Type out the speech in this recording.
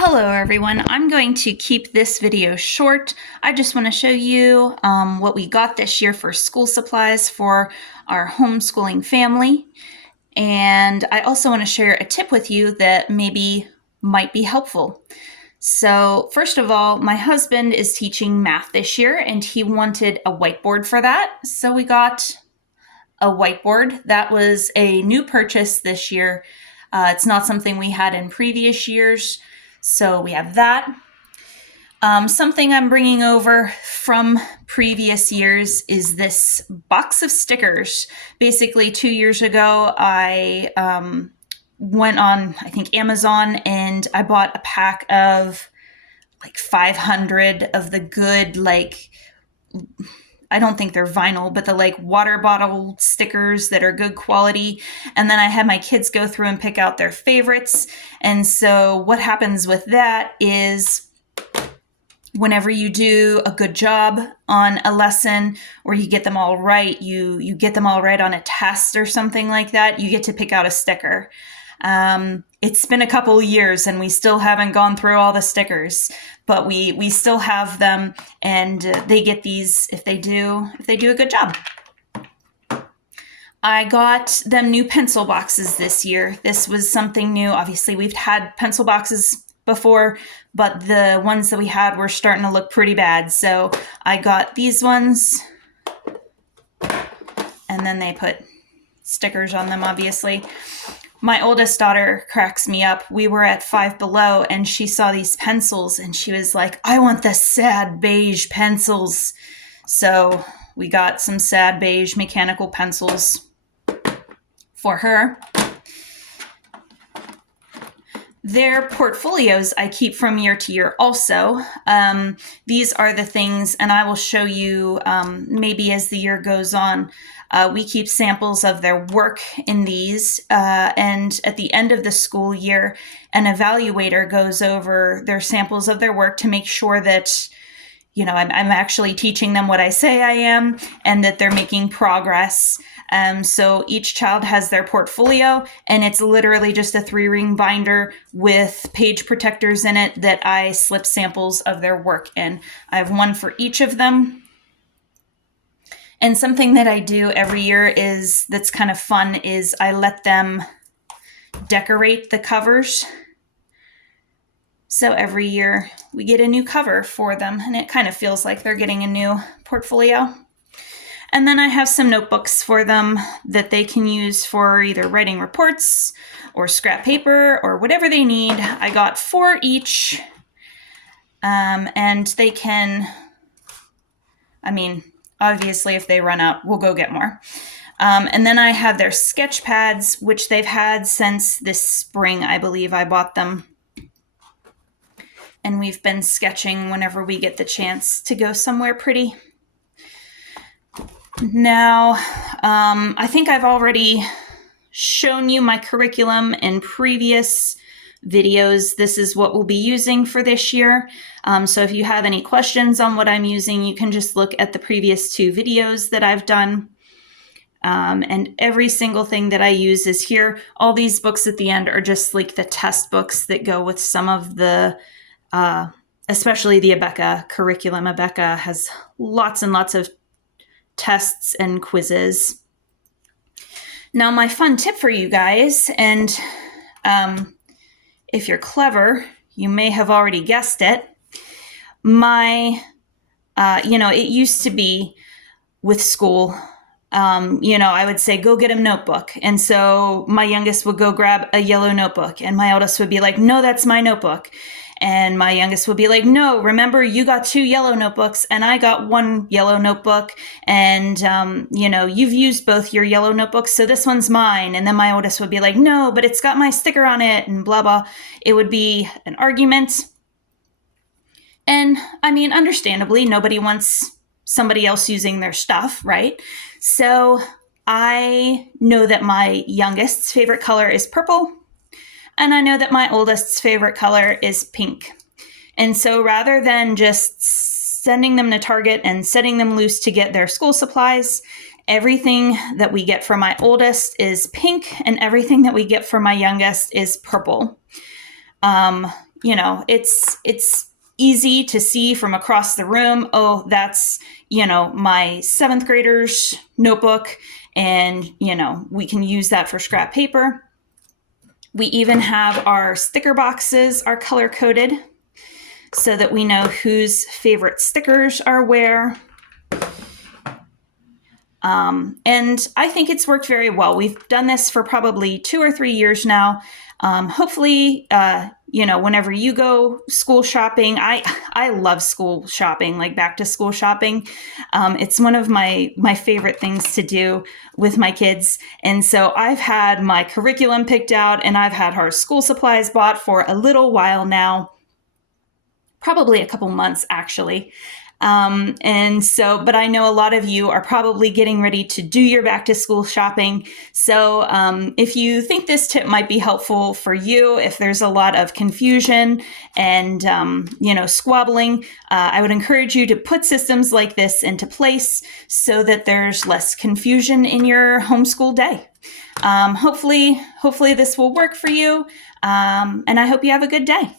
Hello everyone, I'm going to keep this video short. I just want to show you what we got this year for school supplies for our homeschooling family. And I also want to share a tip with you that maybe might be helpful. So first of all, my husband is teaching math this year and he wanted a whiteboard for that. So we got a whiteboard. That was a new purchase this year. It's not something we had in previous years. So we have that. Something I'm bringing over from previous years is this box of stickers. Basically, 2 years ago, I went on, I think, Amazon, and I bought a pack of like 500 of the good, I don't think they're vinyl, but the water bottle stickers that are good quality. And then I had my kids go through and pick out their favorites. And so what happens with that is whenever you do a good job on a lesson or you get them all right, you get them all right on a test or something like that, you get to pick out a sticker. It's been a couple of years and we still haven't gone through all the stickers, but we still have them, and they get these if they do a good job. I got them new pencil boxes this year. This was something new. Obviously, we've had pencil boxes before, but the ones that we had were starting to look pretty bad. So I got these ones, and then they put stickers on them, obviously. My oldest daughter cracks me up. We were at Five Below and she saw these pencils and she was like, I want the sad beige pencils. So we got some sad beige mechanical pencils for her. Their portfolios I keep from year to year also. These are the things, and I will show you maybe as the year goes on. We keep samples of their work in these, and at the end of the school year, an evaluator goes over their samples of their work to make sure that I'm actually teaching them what I say I am and that they're making progress. So each child has their portfolio, and it's literally just a 3-ring binder with page protectors in it that I slip samples of their work in. I have one for each of them. And something that I do every year that's kind of fun is I let them decorate the covers. So every year we get a new cover for them, and it kind of feels like they're getting a new portfolio. And then I have some notebooks for them that they can use for either writing reports or scrap paper or whatever they need. I got 4 each, and they can, obviously if they run out, we'll go get more. And then I have their sketch pads, which they've had since this spring, I believe I bought them. And we've been sketching whenever we get the chance to go somewhere pretty. Now, I think I've already shown you my curriculum in previous videos. This is what we'll be using for this year. So if you have any questions on what I'm using, you can just look at the previous 2 videos that I've done. And every single thing that I use is here. All these books at the end are just like the test books that go with some of the especially the Abeka curriculum. Abeka has lots and lots of tests and quizzes. Now, my fun tip for you guys, and if you're clever, you may have already guessed it. It used to be with school, I would say, go get a notebook. And so my youngest would go grab a yellow notebook, and my eldest would be like, no, that's my notebook. And my youngest would be like, no, remember, you got 2 yellow notebooks and I got 1 yellow notebook. And, you've used both your yellow notebooks, so this one's mine. And then my oldest would be like, no, but it's got my sticker on it, and blah, blah. It would be an argument. And understandably, nobody wants somebody else using their stuff, right? So I know that my youngest's favorite color is purple. And I know that my oldest's favorite color is pink. And so rather than just sending them to Target and setting them loose to get their school supplies, everything that we get from my oldest is pink, and everything that we get from my youngest is purple. it's easy to see from across the room. Oh, that's, my seventh grader's notebook. And, we can use that for scrap paper. We even have our sticker boxes are color coded so that we know whose favorite stickers are where. And I think it's worked very well. We've done this for probably 2 or 3 years now. Hopefully, whenever you go school shopping, I love school shopping, like back to school shopping. It's one of my favorite things to do with my kids. And so I've had my curriculum picked out and I've had our school supplies bought for a little while now, probably a couple months actually. But I know a lot of you are probably getting ready to do your back to school shopping. So if you think this tip might be helpful for you, if there's a lot of confusion and, squabbling, I would encourage you to put systems like this into place so that there's less confusion in your homeschool day. Hopefully this will work for you. And I hope you have a good day.